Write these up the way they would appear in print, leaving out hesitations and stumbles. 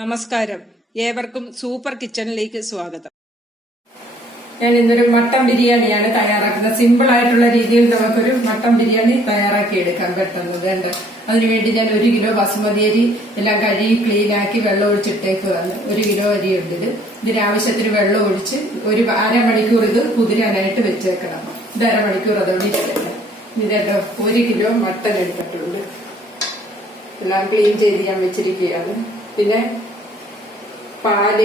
നമസ്കാരം, ഏവർക്കും സൂപ്പർ കിച്ചണിലേക്ക് സ്വാഗതം. ഞാൻ ഇന്നൊരു മട്ടൻ ബിരിയാണിയാണ് തയ്യാറാക്കുന്നത്. സിമ്പിൾ ആയിട്ടുള്ള രീതിയിൽ നമുക്കൊരു മട്ടൻ ബിരിയാണി തയ്യാറാക്കി എടുക്കാൻ പെട്ടെന്ന് വേണ്ട. അതിനുവേണ്ടി ഞാൻ 1 കിലോ ബസുമതി അരി എല്ലാം കഴുകി ക്ലീനാക്കി വെള്ളം ഒഴിച്ചിട്ടേക്കുവാണ്. 1 കിലോ അരിയുണ്ട്. ഇതിന് ആവശ്യത്തിന് വെള്ളം ഒഴിച്ച് ഒരു അരമണിക്കൂർ ഇത് കുതിരാനായിട്ട് വെച്ചേക്കണം. ഇത് അരമണിക്കൂർ അതോടെ ഇരിക്കണം. ഇതേട്ടോ 1 കിലോ മട്ടൻ എടുത്തിട്ടുണ്ട്. എല്ലാം ക്ലീൻ ചെയ്ത് ഞാൻ വെച്ചിരിക്കുകയാണ്. പിന്നെ പാല്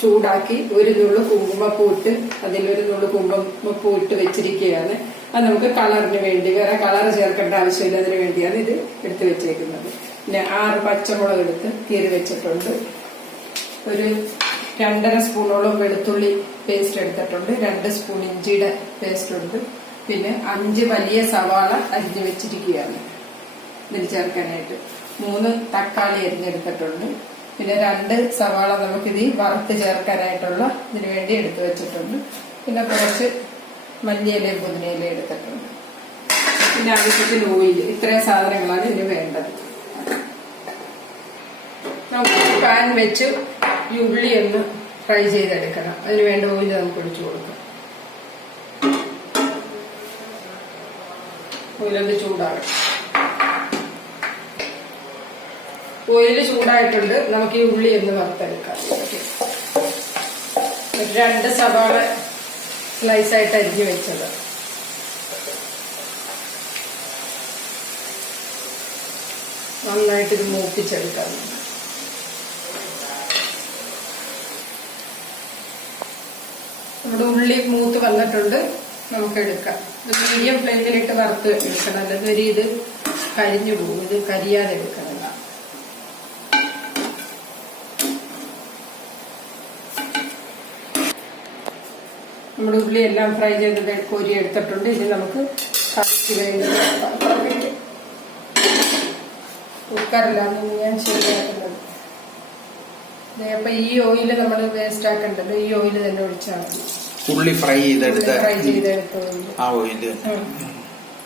ചൂടാക്കി 1 നുള്ളു കുങ്കുമപ്പൂ ഇട്ട് അതിലൊരു നുള്ളു കുങ്കുമപ്പൂ ഇട്ട് വെച്ചിരിക്കുകയാണ്. അത് നമുക്ക് കളറിന് വേണ്ടി, വേറെ കളർ ചേർക്കേണ്ട ആവശ്യമില്ല, അതിന് വേണ്ടിയാണ് ഇത് എടുത്ത് വെച്ചേക്കുന്നത്. പിന്നെ 6 പച്ചമുളക് എടുത്ത് കീറി വെച്ചിട്ടുണ്ട്. ഒരു 2.5 സ്പൂണോളം വെളുത്തുള്ളി പേസ്റ്റ് എടുത്തിട്ടുണ്ട്. 2 സ്പൂൺ ഇഞ്ചിയുടെ പേസ്റ്റ് ഉണ്ട്. പിന്നെ 5 വലിയ സവാള അരിഞ്ഞു വെച്ചിരിക്കുകയാണ് ഇതിൽ ചേർക്കാനായിട്ട്. 3 തക്കാളി അരിഞ്ഞെടുത്തിട്ടുണ്ട്. പിന്നെ 2 സവാള നമുക്കിത് വറുത്ത് ചേർക്കാനായിട്ടുള്ള ഇതിനു വേണ്ടി എടുത്തു വെച്ചിട്ടുണ്ട്. പിന്നെ കുറച്ച് മല്ലിയിലയും പുതിനയിലയും എടുത്തിട്ടുണ്ട്. പിന്നെ ആവശ്യത്തിന് ഓയിൽ. ഇത്രയും സാധനങ്ങളാണ് ഇതിന് വേണ്ടത്. നമുക്ക് പാൻ വെച്ച് ഈ ഉള്ളി ഒന്ന് ഫ്രൈ ചെയ്തെടുക്കണം. അതിന് വേണ്ട ഓയിൽ നമുക്ക് ഒഴിച്ചു കൊടുക്കാം. ഓയിലൊന്ന് ചൂടാകും. ഓയിൽ ചൂടായിട്ടുണ്ട്. നമുക്ക് ഈ ഉള്ളി ഒന്ന് വറുത്തെടുക്കാം. 2 സവാള സ്ലൈസായിട്ട് അരിഞ്ഞു വെച്ചത്. നന്നായിട്ട് ഇത് മൂപ്പിച്ചെടുക്കാം. നമ്മുടെ ഉള്ളി മൂത്ത് വന്നിട്ടുണ്ട്. നമുക്ക് എടുക്കാം. ഇത് മീഡിയം ഫ്ലെയിമിലിട്ട് വറുത്ത് എടുക്കണം. അല്ലെങ്കിൽ ഇത് കരിഞ്ഞു പോകും. ഇത് കരിയാതെ എടുക്കണം. നമ്മുടെ ഉള്ളി എല്ലാം ഫ്രൈ ചെയ്ത് കോരി എടുത്തിട്ടുണ്ട്. ഇത് നമുക്ക് കറിക്ക് വേണ്ടി കുക്കറിലാണ് ഞാൻ ശരിയാക്കുന്നത്. അപ്പൊ ഈ ഓയില് നമ്മൾ വേസ്റ്റ് ആക്കണ്ടല്ലോ, ഈ ഓയില് തന്നെ ഒഴിച്ചാൽ മതി. ഉള്ളി ഫ്രൈ ചെയ്തെടുത്ത ഓയില്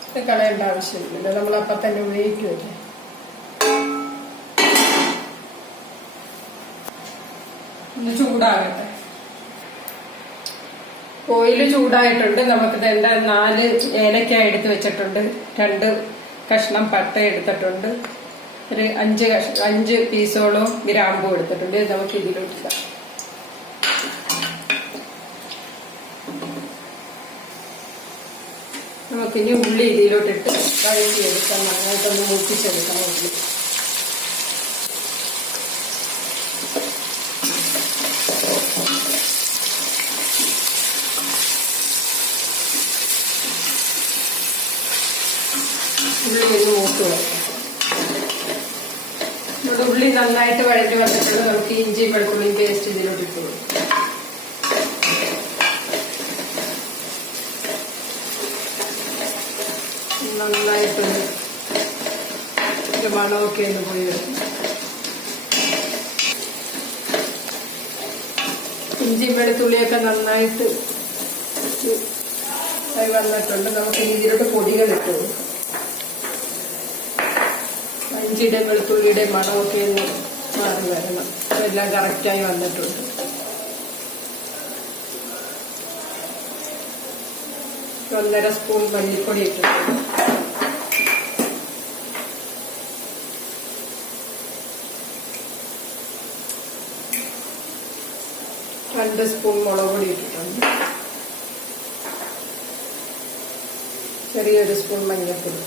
ഇത് കളയേണ്ട ആവശ്യമില്ലല്ലോ, നമ്മളപ്പം തന്നെ ഉപയോഗിക്കുമല്ലേ. ഒന്ന് ചൂടാകട്ടെ. ഓയില് ചൂടായിട്ടുണ്ട്. നമുക്ക് 4 ഏലക്ക എടുത്ത് വെച്ചിട്ടുണ്ട്. 2 കഷ്ണം പട്ട എടുത്തിട്ടുണ്ട്. ഒരു 5 പീസോളം ഗ്രാമ്പൂ എടുത്തിട്ടുണ്ട്. ഇത് നമുക്ക് ഇതിലിടാം. നമുക്കിനി ഉള്ളി ഇതിലോട്ടിട്ട് വഴറ്റിയെടുക്കാം. നന്നായിട്ടൊന്ന് മൂപ്പിച്ചെടുക്കണം ഉള്ളി. ഉള്ളി ഒന്ന് മൂത്ത് വയ്ക്കാം. നമ്മുടെ ഉള്ളി നന്നായിട്ട് വഴറ്റി വന്നിട്ടുണ്ട്. നമുക്ക് ഇഞ്ചിയും വെളുത്തുള്ളിയും പേസ്റ്റ് ഇതിലോട്ട് ഇട്ട് കൊടുക്കും. നന്നായിട്ടൊന്ന് ഒരു മണമൊക്കെ ഒന്ന് പോയി വരും. ഇഞ്ചിയും വെളുത്തുള്ളിയൊക്കെ നന്നായിട്ട് വന്നിട്ടുണ്ട്. നമുക്ക് ഇതിലോട്ട് പൊടികൾ ഇട്ട് കൊടുക്കാം. ഇഞ്ചിയുടെ വെളുത്തുള്ളിയുടെ മണമൊക്കെ ഒന്ന് മാറി വരണം. എല്ലാം കറക്റ്റായി വന്നിട്ടുണ്ട്. ഒന്നര സ്പൂൺ മല്ലിപ്പൊടി ഇട്ടിട്ടുണ്ട്. രണ്ട് സ്പൂൺ മുളക് പൊടി ഇട്ടിട്ടുണ്ട്. ചെറിയൊരു സ്പൂൺ മഞ്ഞൾപ്പൊടി.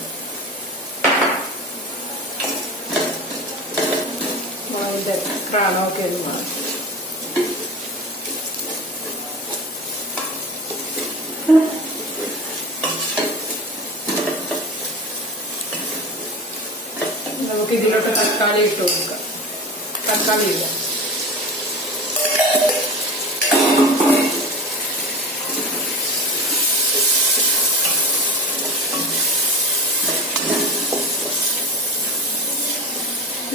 അതിന്റെ ക്രാണമൊക്കെ ഒന്ന് മാറ്റി. നമുക്ക് ഇതിലോട്ട് തക്കാളി ഇട്ട് കൊടുക്കാം. തക്കാളി ഇല്ല.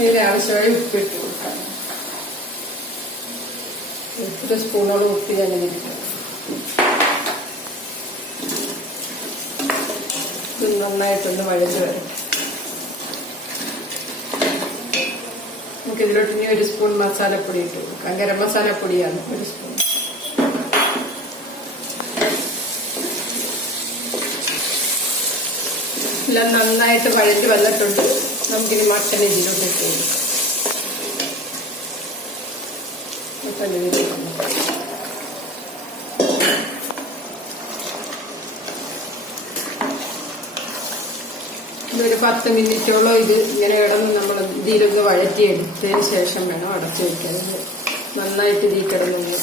ഇതിന് ആവശ്യമായി ഉപ്പിട്ട് കൊടുക്കാം. 1 സ്പൂണോളം ഉപ്പ് ഞാൻ ഇതിരിക്കും. ഇത് നന്നായിട്ടൊന്ന് വഴഞ്ഞു വരും. നമുക്ക് ഇതിലോട്ട് ഇനി 1 സ്പൂൺ മസാലപ്പൊടി ഇട്ട് കൊടുക്കാം. ഗരം മസാലപ്പൊടിയാണ് 1 സ്പൂൺ. എല്ലാം നന്നായിട്ട് വഴറ്റി വന്നിട്ടുണ്ട്. നമുക്കിനി മട്ടൻ ഇതിലോട്ട് ഇട്ട് കൊടുക്കാം. ഒരു 10 മിനിറ്റോളം ഇത് ഇങ്ങനെ കിടന്ന് നമ്മൾ ഇതിലൊന്ന് വഴറ്റിയെടുത്തതിന് ശേഷം വേണം അടച്ചു വയ്ക്കാൻ. നന്നായിട്ട് ഇതിൽ കിടന്നൊന്ന്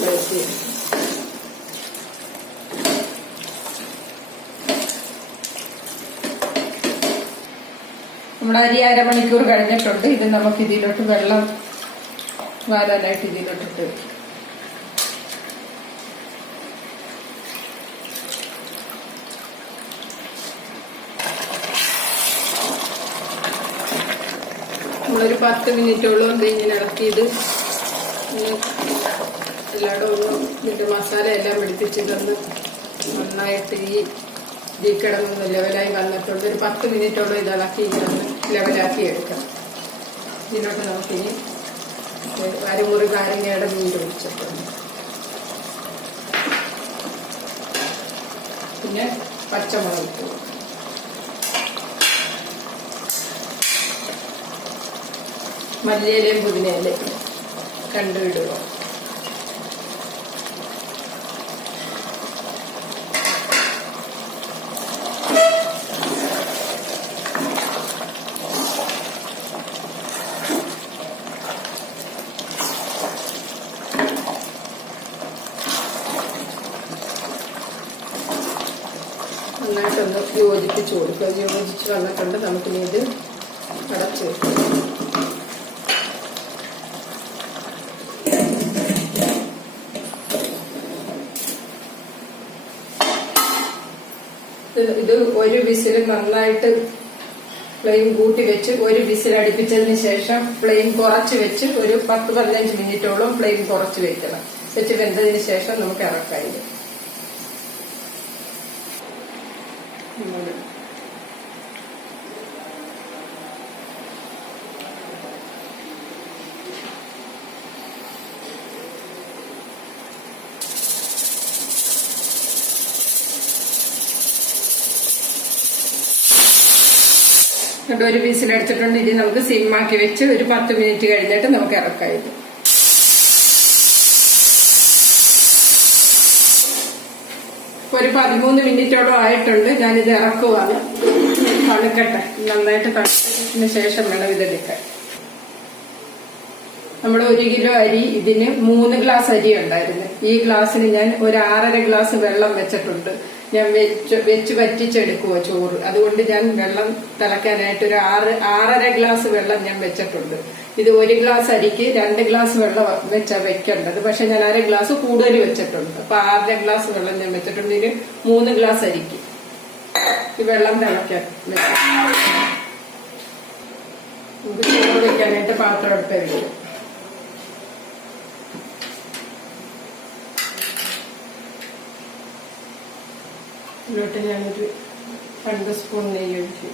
വഴറ്റിയെടുക്കും. നമ്മുടെ അരി 1/2 മണിക്കൂർ കഴിഞ്ഞിട്ടുണ്ട്. ഇത് നമുക്ക് ഇതിലോട്ട് വെള്ളം വാരാനായിട്ട് ഇതിലോട്ടിട്ട് വയ്ക്കും. നമ്മളൊരു 10 മിനിറ്റോളം ഇങ്ങനെ ഇറക്കിയത് എല്ലായിടും ഒന്ന് ഇതിന്റെ മസാല എല്ലാം പിടിപ്പിച്ചിട്ടൊന്ന് നന്നായിട്ട് ഈ കിടന്നൊന്ന് ലെവലായി വന്നിട്ടുണ്ട്. ഒരു 10 മിനിറ്റോളം ഇത് ഇളക്കി ഇങ്ങനെ ലെവലാക്കി എടുക്കാം. ഇതിലോട്ട് നമുക്കിനി അരമുറി നാരങ്ങയുടെ നീര് ഒഴിച്ചിട്ടുണ്ട്. പിന്നെ പച്ചമുളക് ഇട്ടു, മല്ലിയിലയും പുതിനയിലയും ഇടുക. നന്നായിട്ടൊന്ന് യോജിപ്പിച്ച് കൊടുക്കുക. യോജിച്ച് വന്നിട്ടുണ്ട്. നമുക്കിനി ഇത് അടച്ചു വെക്കാം. ഇത് 1 വിസിൽ നന്നായിട്ട് ഫ്ലെയിം കൂട്ടി വെച്ച് 1 വിസിൽ അടുപ്പിച്ചതിന് ശേഷം ഫ്ലെയിം കുറച്ച് വെച്ച് ഒരു 10-15 മിനിറ്റോളം ഫ്ലെയിം കുറച്ച് വെക്കണം. വെച്ച് വെന്തതിന് ശേഷം നമുക്ക് ഇറക്കാം. ഇത് എന്നിട്ട് 1 വിസിലടിച്ചിട്ടുണ്ട്. ഇത് നമുക്ക് സിമ്മാക്കി വെച്ച് ഒരു 10 മിനിറ്റ് കഴിഞ്ഞിട്ട് നമുക്ക് ഇറക്കാം. ഇത് ഒരു 13 മിനിറ്റോളം ആയിട്ടുണ്ട്. ഞാനിത് ഇറക്കുവാണ്. തണുക്കട്ടെ. നന്നായിട്ട് തണുത്തതിന് ശേഷം വേണം ഇതെടുക്കാൻ. നമ്മുടെ 1 കിലോ അരി ഇതിന് 3 ഗ്ലാസ് അരി ഉണ്ടായിരുന്നു. ഈ ഗ്ലാസ്സിന് ഞാൻ ഒരു 6.5 ഗ്ലാസ് വെള്ളം വെച്ചിട്ടുണ്ട്. ഞാൻ വെച്ച് വറ്റിച്ചെടുക്കുവോ ചോറ്. അതുകൊണ്ട് ഞാൻ വെള്ളം തിളക്കാനായിട്ട് ഒരു 6.5 ഗ്ലാസ് വെള്ളം ഞാൻ വെച്ചിട്ടുണ്ട്. ഇത് 1 ഗ്ലാസ് അരിക്ക് 2 ഗ്ലാസ് വെള്ളം വെച്ചാ വെക്കേണ്ടത്. പക്ഷെ ഞാൻ 1/2 ഗ്ലാസ് കൂടുതൽ വെച്ചിട്ടുണ്ട്. അപ്പൊ 6.5 ഗ്ലാസ് വെള്ളം ഞാൻ വെച്ചിട്ടുണ്ട്. ഇതിന് 3 ഗ്ലാസ് അരിക്ക് ഈ വെള്ളം തിളക്കാൻ നമുക്ക് ചോറ് വെക്കാനായിട്ട് പാത്രം എടുത്ത് വരും. ഇതിലോട്ട് ഞാനൊരു 2 സ്പൂൺ നെയ്യ് ഒഴിച്ചു.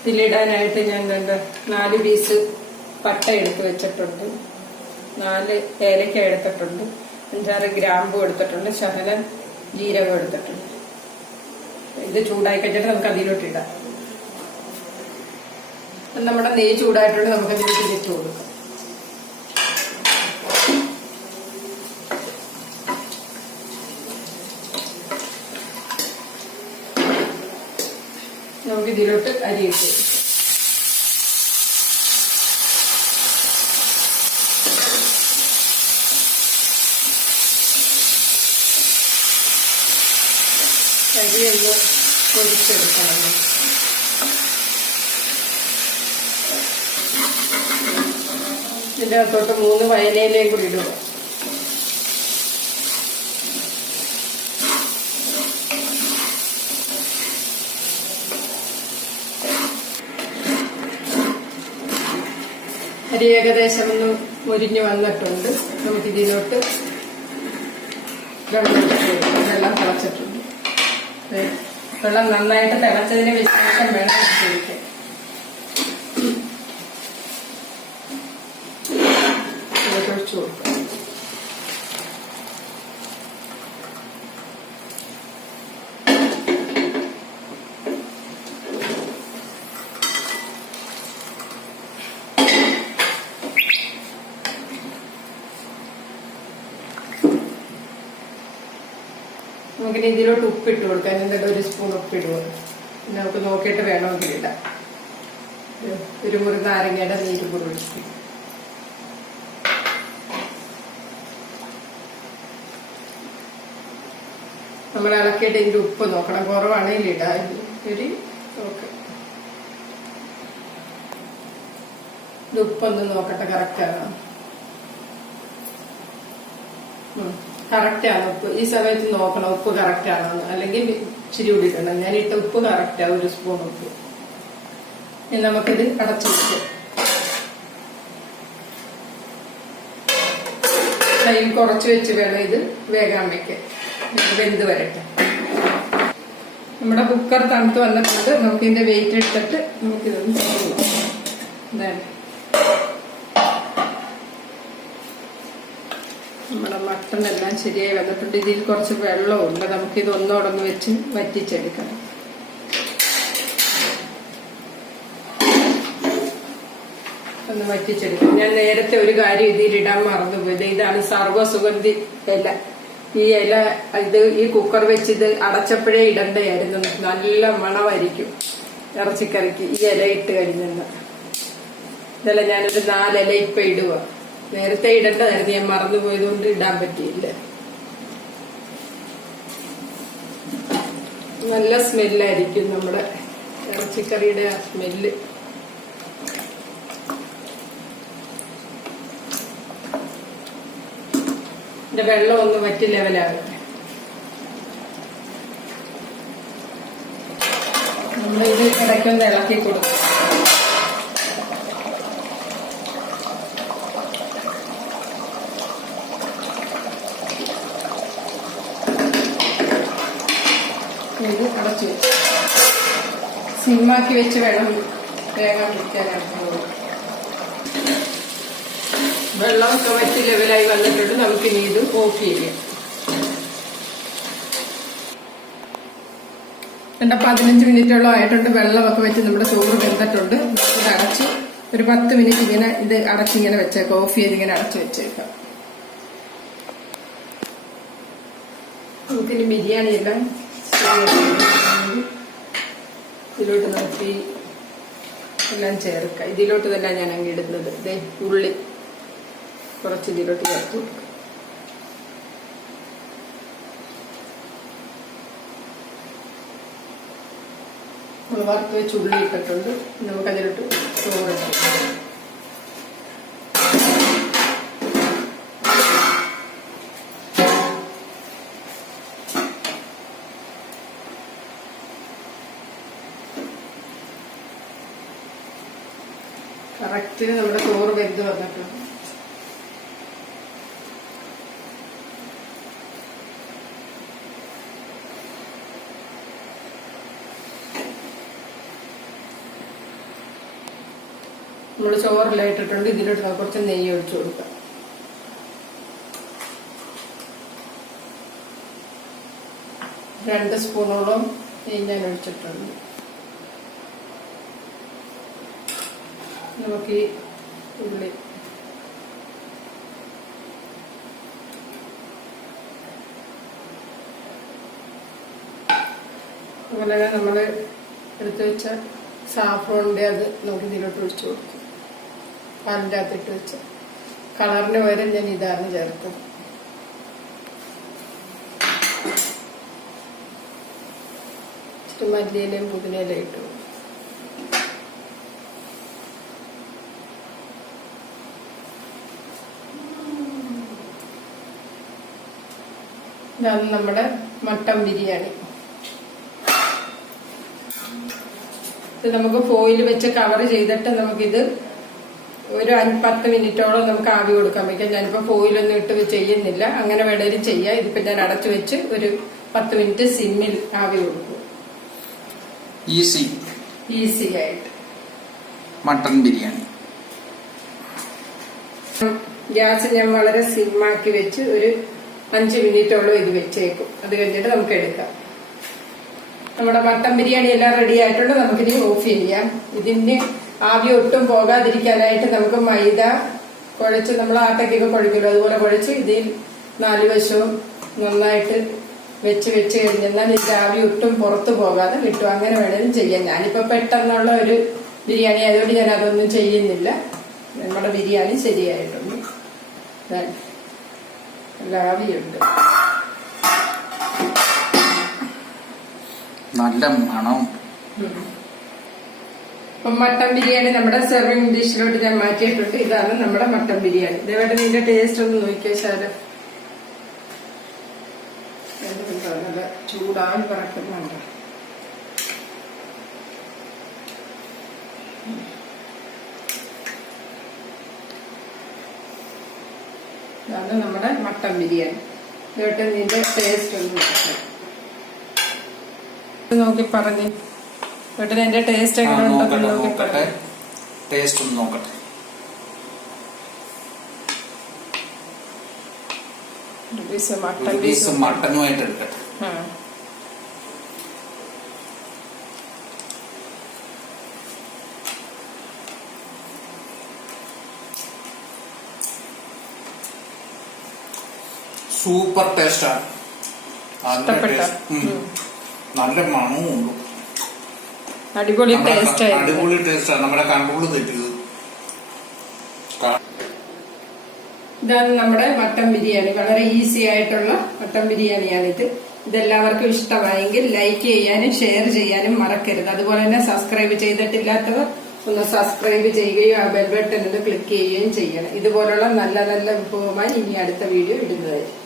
ഇതിലിടാനായിട്ട് ഞാൻ 4 പീസ് പട്ട എടുത്ത് വെച്ചിട്ടുണ്ട്, 4 ഏലക്ക എടുത്തിട്ടുണ്ട്, 5-6 ഗ്രാമ്പു എടുത്തിട്ടുണ്ട്, ശകലം ജീരകം എടുത്തിട്ടുണ്ട്. ഇത് ചൂടായി കഴിഞ്ഞിട്ട് നമുക്ക് അതിലോട്ട് ഇടാം. നമ്മുടെ നെയ്യ് ചൂടായിട്ടുണ്ട്. നമുക്ക് അതിലേക്ക് ഇട്ട് കൊടുക്കാം. നമുക്ക് ഇതിലോട്ട് അരി ഇട്ട് അരി ഒന്ന് പൊടിച്ചെടുക്കണം. ഇതിന്റെ അകത്തോട്ട് 3 വയലയിലയും കൂടി ഇടുക. അരി ഏകദേശം ഒന്ന് മുരിഞ്ഞു വന്നിട്ടുണ്ട്. നമുക്കിതിലോട്ട് വെള്ളം ഒഴിച്ച് കൊടുക്കാം. വെള്ളം തിളച്ചിട്ടുണ്ട്. വെള്ളം നന്നായിട്ട് തിളച്ചതിന് ശേഷം വേണം ഒഴിക്കാൻ. ഒഴിച്ചു കൊടുക്കാം. നമുക്കിനി ഇതിലോട്ട് ഉപ്പിട്ട് കൊടുക്കാം. എന്നിട്ട് 1 സ്പൂൺ ഉപ്പിടുക. പിന്നെ നമുക്ക് നോക്കിയിട്ട് വേണമെങ്കിൽ ഇടാം. ഒരു മുറി നാരങ്ങയുടെ നീര് കൂടെ ഒഴിച്ച് നമ്മൾ ഇളക്കിയിട്ട് ഇതിന്റെ ഉപ്പ് നോക്കണം. കുറവാണെങ്കിൽ ഇടാം. ഒരു നോക്ക്, ഇത് ഉപ്പൊന്ന് നോക്കട്ടെ കറക്റ്റാണോ. കറക്റ്റാണ് ഉപ്പ്. ഈ സമയത്ത് നോക്കണം ഉപ്പ് കറക്റ്റാണോ, അല്ലെങ്കിൽ ഇച്ചിരി കൂടി ഇടണം. ഞാൻ ഇട്ട ഉപ്പ് കറക്റ്റാ, 1 സ്പൂൺ ഉപ്പ്. ഇനി നമുക്കിത് അടച്ചു വെക്കാം. ഫ്ലെയിം കുറച്ച് വെച്ച് വേണം ഇത് വേഗം വെക്കാൻ. വെന്ത് വരട്ടെ. നമ്മുടെ കുക്കർ തണുത്ത് വന്നിട്ടുണ്ട്. നമുക്ക് ഇതിന്റെ വെയിറ്റ് എടുത്തിട്ട് നമുക്കിതൊന്ന് ഇതാണ് നമ്മുടെ മട്ടൺ എല്ലാം ശരിയായി വന്നിട്ടുണ്ട്. ഇതിൽ കുറച്ച് വെള്ളമുണ്ട്. നമുക്കിത് ഒന്നോടൊന്ന് വെച്ച് വറ്റിച്ചെടുക്കണം. ഒന്ന് വറ്റിച്ചെടുക്കണം. ഞാൻ നേരത്തെ ഒരു കാര്യം ഇതിലിടാൻ മറന്നുപോയത്. ഇതാണ് സർവ്വസുഗന്ധി ഇല. ഈ ഇല ഈ കുക്കർ വെച്ച് ഇത് അടച്ചപ്പോഴേ ഇടണ്ടായിരുന്നു. നല്ല മണമായിരിക്കും ഇറച്ചിക്കറിക്ക് ഈ ഇല ഇട്ട് കഴിഞ്ഞെന്ന്. ഇതെല്ലാം ഞാനൊരു 4 ഇല ഇപ്പൊ ഇടുക. നേരത്തെ ഇടേണ്ടതായിരുന്നു, ഞാൻ മറന്നുപോയതുകൊണ്ട് ഇടാൻ പറ്റിയില്ല. നല്ല സ്മെല്ലായിരിക്കും നമ്മുടെ ഇറച്ചിക്കറിയുടെ ആ സ്മെല്ല്. ഇതിന്റെ വെള്ളം ഒന്ന് വറ്റി ലെവലാകട്ടെ. നമ്മളിത് ഇടയ്ക്കൊന്ന് ഇളക്കി കൊടുക്കും. ഇത് അടച്ചു വെച്ചു സിമ്മാക്കി വെച്ച് വേണം വേഗം വയ്ക്കാനായിട്ട്. വെള്ളമൊക്കെ വറ്റി ലെവലായി വന്നിട്ടുണ്ട്. നമുക്കിനി ഇത് ഓഫ് ചെയ്യാം. 15 മിനിറ്റോളം ആയിട്ടുണ്ട്. വെള്ളമൊക്കെ വെച്ച് നമ്മുടെ ചോറ് വെന്തിട്ടുണ്ട്. ഇത് അടച്ച് ഒരു 10 മിനിറ്റ് ഇങ്ങനെ ഇത് അടച്ചിങ്ങനെ വെച്ചേക്കാം. ഓഫ് ചെയ്ത് ഇങ്ങനെ അടച്ചു വെച്ചേക്കാം. നമുക്കിനി ബിരിയാണി എല്ലാം ഇതിലോട്ട് നോക്കി എല്ലാം ചേർക്കാം. ഇതിലോട്ട് തന്നെ ഞാൻ അങ്ങ് ഇടുന്നത്. ഇതേ ഉള്ളി കുറച്ച് ഇതിലോട്ട് ചേർത്ത് കൊടുക്കും. നമ്മൾ വറുത്ത് വെച്ച് ഉള്ളി ഇട്ടിട്ടുണ്ട്. നമുക്കതിലോട്ട് ചോറിടാം. കറക്റ്റിന് നമ്മുടെ ചോറ് വെന്ത് വന്നിട്ടുണ്ട്. നമ്മൾ ചോറെല്ലാം ഇട്ടിട്ടുണ്ട്. ഇതിലോട്ട് കുറച്ച് നെയ്യ് ഒഴിച്ചു കൊടുക്കാം. രണ്ട് സ്പൂണോളം നെയ്യ് ഞാൻ ഒഴിച്ചിട്ടുണ്ട്. നമുക്ക് ഈ ഉള്ളി അതുപോലെ നമ്മൾ എടുത്തു വെച്ച സാഫ്രോണിന്റെ അത് നമുക്ക് ഇതിലോട്ട് ഒഴിച്ചു കൊടുക്കും. പാലിൻ്റെ അകത്തിട്ട് വെച്ച കളറിന് പകരം ഞാൻ ഇതാണ് ചേർത്തത്. ഇച്ചിരി മല്ലിയിലയും പുതിനയിലയും ഇട്ടു. ഇതാണ് നമ്മുടെ മട്ടൻ ബിരിയാണി. ഇത് നമുക്ക് ഫോയിൽ വെച്ച് കവർ ചെയ്തിട്ട് നമുക്കിത് ഒരു 10 മിനിറ്റോളം നമുക്ക് ആവി കൊടുക്കാൻ വയ്ക്കാം. ഞാനിപ്പോ ഫോയിലൊന്നും ഇട്ട് ചെയ്യുന്നില്ല, അങ്ങനെ വേണേലും ചെയ്യാം. ഇതിപ്പോ ഞാൻ അടച്ചു വെച്ച് ഒരു 10 മിനിറ്റ് സിമ്മിൽ ആവി കൊടുക്കും. ഈസി ആയിട്ട് മട്ടൺ ബിരിയാണി. ഗ്യാസ് ഞാൻ വളരെ സിമ്മാക്കി വെച്ച് ഒരു 5 മിനിറ്റോളം ഇത് വെച്ചേക്കും. അത് കഴിഞ്ഞിട്ട് നമുക്ക് എടുക്കാം. നമ്മുടെ മട്ടൻ ബിരിയാണി എല്ലാം റെഡി ആയിട്ടുണ്ട്. നമുക്കിനി ഓഫ് ചെയ്യാം. ഇതിന് ആവി ഒട്ടും പോകാതിരിക്കാനായിട്ട് നമുക്ക് മൈദ കുഴച്ച്, നമ്മൾ ആട്ടയ്ക്കൊക്കെ കുഴക്കുമല്ലോ, അതുപോലെ കുഴച്ച് ഇതിൽ 4 വശവും നന്നായിട്ട് വെച്ച് കഴിഞ്ഞാൽ ഇതിന്റെ ആവി ഒട്ടും പുറത്തു പോകാതെ കിട്ടും. അങ്ങനെ വേണേലും ചെയ്യാം. ഞാനിപ്പോ പെട്ടെന്നുള്ള ഒരു ബിരിയാണി ആയതുകൊണ്ട് ഞാൻ അതൊന്നും ചെയ്യുന്നില്ല. നമ്മുടെ ബിരിയാണി ശരിയായിട്ടുണ്ട്. നല്ല ആവിയുണ്ട്. നല്ല മണം. മട്ടൻ ബിരിയാണി നമ്മുടെ സെർവിങ് ഡിഷിലോട്ട് ഞാൻ മാറ്റിയിട്ടുണ്ട്. ഇതാണ് നമ്മുടെ മട്ടൻ ബിരിയാണി. ഇതേപോലെ നിന്റെ ടേസ്റ്റ് ഒന്ന് നോക്കിയോ ശാല. നല്ല ചൂടായി പറക്കുന്നുണ്ട്. ഇതാണ് നമ്മുടെ മട്ടൻ ബിരിയാണി. ഇതോട്ട് നിന്റെ ടേസ്റ്റ് ഒന്ന് നോക്കി പറഞ്ഞു. എന്റെ ടേസ്റ്റ് എങ്ങനെ ഉണ്ടെന്ന് നോക്കട്ടെ. ടേസ്റ്റ് ഒന്ന് നോക്കട്ടെ. മട്ടനുമായിട്ട് എടുക്കട്ടെ. സൂപ്പർ ടേസ്റ്റാണ്. നല്ല മണവും ഉണ്ട്. അടിപൊളി ടേസ്റ്റാണ്. നമ്മുടെ കൺട്രോള് തെറ്റിയത്. ഇതാണ് നമ്മുടെ മട്ടൻ ബിരിയാണി. വളരെ ഈസി ആയിട്ടുള്ള മട്ടൻ ബിരിയാണിയാണിത്. ഇതെല്ലാവർക്കും ഇഷ്ടമായെങ്കിൽ ലൈക്ക് ചെയ്യാനും ഷെയർ ചെയ്യാനും മറക്കരുത്. അതുപോലെ തന്നെ സബ്സ്ക്രൈബ് ചെയ്തിട്ടില്ലാത്തവർ ഒന്ന് സബ്സ്ക്രൈബ് ചെയ്യുകയും ആ ബെൽ ബട്ടണിൽ ക്ലിക്ക് ചെയ്യുകയും ചെയ്യണം. ഇതുപോലുള്ള നല്ല നല്ല വിഭവമായി ഇനി അടുത്ത വീഡിയോ ഇടുന്നതായിരിക്കും.